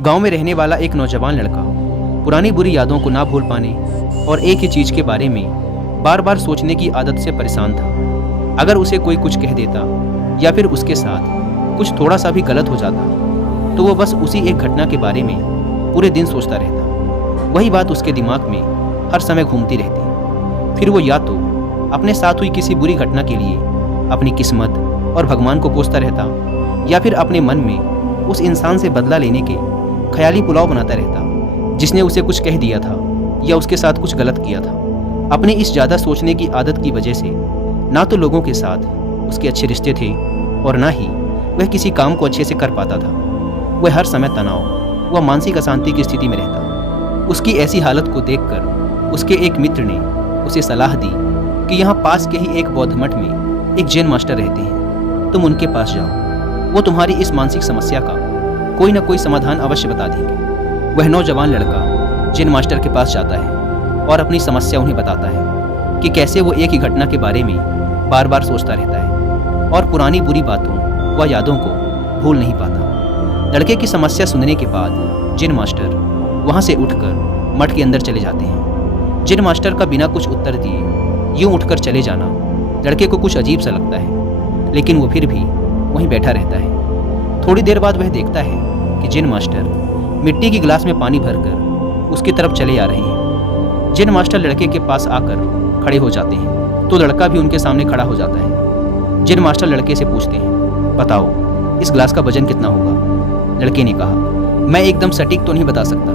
गांव में रहने वाला एक नौजवान लड़का पुरानी बुरी यादों को ना भूल पाने और एक ही चीज के बारे में बार बार सोचने की आदत से परेशान था। अगर उसे कोई कुछ कह देता या फिर उसके साथ कुछ थोड़ा सा भी गलत हो जाता तो वो बस उसी एक घटना के बारे में पूरे दिन सोचता रहता। वही बात उसके दिमाग में हर समय घूमती रहती। फिर वो या तो अपने साथ हुई किसी बुरी घटना के लिए अपनी किस्मत और भगवान को कोसता रहता या फिर अपने मन में उस इंसान से बदला लेने के ख्याली पुलाव बनाता रहता जिसने उसे कुछ कह दिया था या उसके साथ कुछ गलत किया था। अपनी इस ज़्यादा सोचने की आदत की वजह से ना तो लोगों के साथ उसके अच्छे रिश्ते थे और ना ही वह किसी काम को अच्छे से कर पाता था। वह हर समय तनाव व मानसिक अशांति की स्थिति में रहता। उसकी ऐसी हालत को देखकर उसके एक मित्र ने उसे सलाह दी कि यहाँ पास के ही एक बौद्ध मठ में एक जैन मास्टर रहते हैं, तुम उनके पास जाओ, वो तुम्हारी इस मानसिक समस्या का कोई ना कोई समाधान अवश्य बता देंगे। वह नौजवान लड़का जैन मास्टर के पास जाता है और अपनी समस्या उन्हें बताता है कि कैसे वो एक ही घटना के बारे में बार बार सोचता रहता है और पुरानी बुरी बातों व यादों को भूल नहीं पाता। लड़के की समस्या सुनने के बाद जैन मास्टर वहाँ से उठकर मठ के अंदर चले जाते हैं। जैन मास्टर का बिना कुछ उत्तर दिए यूँ उठकर चले जाना लड़के को कुछ अजीब सा लगता है, लेकिन वो फिर भी वहीं बैठा रहता है। थोड़ी देर बाद वह देखता है कि जैन मास्टर मिट्टी की गिलास में पानी भरकर उसकी तरफ चले आ रहे हैं। जैन मास्टर लड़के के पास आकर खड़े हो जाते हैं तो लड़का भी उनके सामने खड़ा हो जाता है। जैन मास्टर लड़के से पूछते हैं, बताओ इस गिलास का वजन कितना होगा? लड़के ने कहा, मैं एकदम सटीक तो नहीं बता सकता,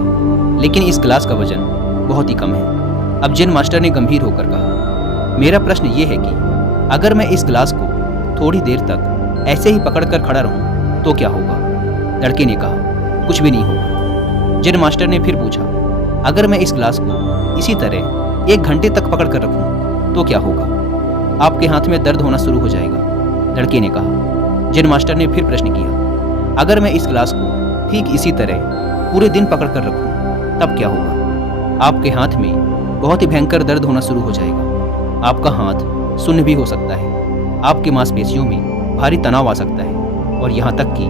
लेकिन इस गिलास का वजन बहुत ही कम है। अब जैन मास्टर ने गंभीर होकर कहा, मेरा प्रश्न ये है कि अगर मैं इस गिलास को थोड़ी देर तक ऐसे ही पकड़ कर खड़ा रहूं तो क्या होगा? लड़के ने कहा, कुछ भी नहीं होगा। जैन मास्टर ने फिर पूछा, अगर मैं इस गिलास को इसी तरह 1 घंटे तक पकड़ कर रखूं तो क्या होगा? आपके हाथ में दर्द होना शुरू हो जाएगा। लड़के ने कहा। जैन मास्टर ने फिर प्रश्न किया, अगर मैं इस गिलास को ठीक इसी तरह पूरे दिन पकड़ कर रखूं तब क्या होगा? आपके हाथ में बहुत ही भयंकर दर्द होना शुरू हो जाएगा। आपका हाथ सुन्न भी हो सकता है। आपके मांसपेशियों में भारी तनाव आ सकता है और यहाँ तक कि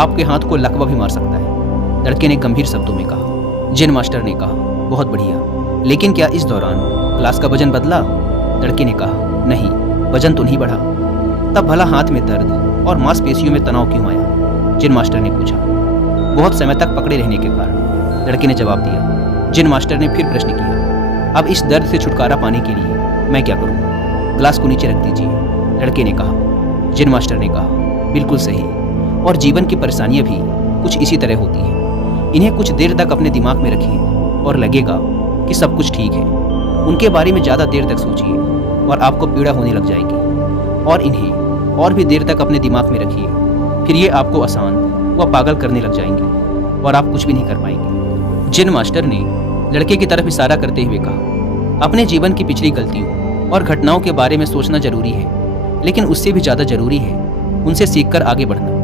आपके हाथ को लकवा भी मार सकता है। लड़के ने गंभीर शब्दों में कहा। जैन मास्टर ने कहा, बहुत बढ़िया, लेकिन क्या इस दौरान गिलास का वजन बदला? लड़के ने कहा, नहीं, वजन तो नहीं बढ़ा। तब भला हाथ में दर्द और मांसपेशियों में तनाव क्यों आया? जैन मास्टर ने पूछा। बहुत समय तक पकड़े रहने के कारण, लड़के ने जवाब दिया। जैन मास्टर ने फिर प्रश्न किया, अब इस दर्द से छुटकारा पाने के लिए मैं क्या करूँ? गिलास को नीचे रख दीजिए। लड़के ने कहा। जैन मास्टर ने कहा, बिल्कुल सही, और जीवन की परेशानियां भी कुछ इसी तरह होती हैं। इन्हें कुछ देर तक अपने दिमाग में रखिए और लगेगा कि सब कुछ ठीक है। उनके बारे में ज़्यादा देर तक सोचिए और आपको पीड़ा होने लग जाएगी, और इन्हें और भी देर तक अपने दिमाग में रखिए, फिर ये आपको अशांत व पागल करने लग जाएंगे और आप कुछ भी नहीं कर पाएंगे। जैन मास्टर ने लड़के की तरफ इशारा करते हुए कहा, अपने जीवन की पिछली गलतियों और घटनाओं के बारे में सोचना जरूरी है, लेकिन उससे भी ज़्यादा जरूरी है उनसे सीखकर आगे बढ़ना।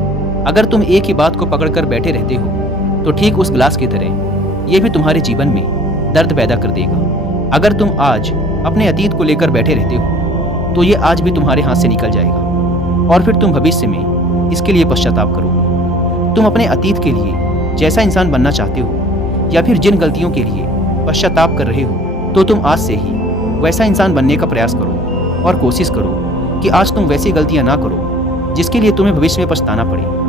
अगर तुम एक ही बात को पकड़कर बैठे रहते हो तो ठीक उस गिलास की तरह ये भी तुम्हारे जीवन में दर्द पैदा कर देगा। अगर तुम आज अपने अतीत को लेकर बैठे रहते हो तो ये आज भी तुम्हारे हाथ से निकल जाएगा और फिर तुम भविष्य में इसके लिए पश्चाताप करोगे। तुम अपने अतीत के लिए जैसा इंसान बनना चाहते हो या फिर जिन गलतियों के लिए पश्चाताप कर रहे हो तो तुम आज से ही वैसा इंसान बनने का प्रयास करो और कोशिश करो कि आज तुम वैसी गलतियां ना करो जिसके लिए तुम्हें भविष्य में पछताना पड़े।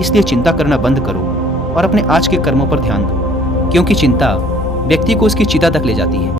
इसलिए चिंता करना बंद करो और अपने आज के कर्मों पर ध्यान दो, क्योंकि चिंता व्यक्ति को उसकी चिता तक ले जाती है।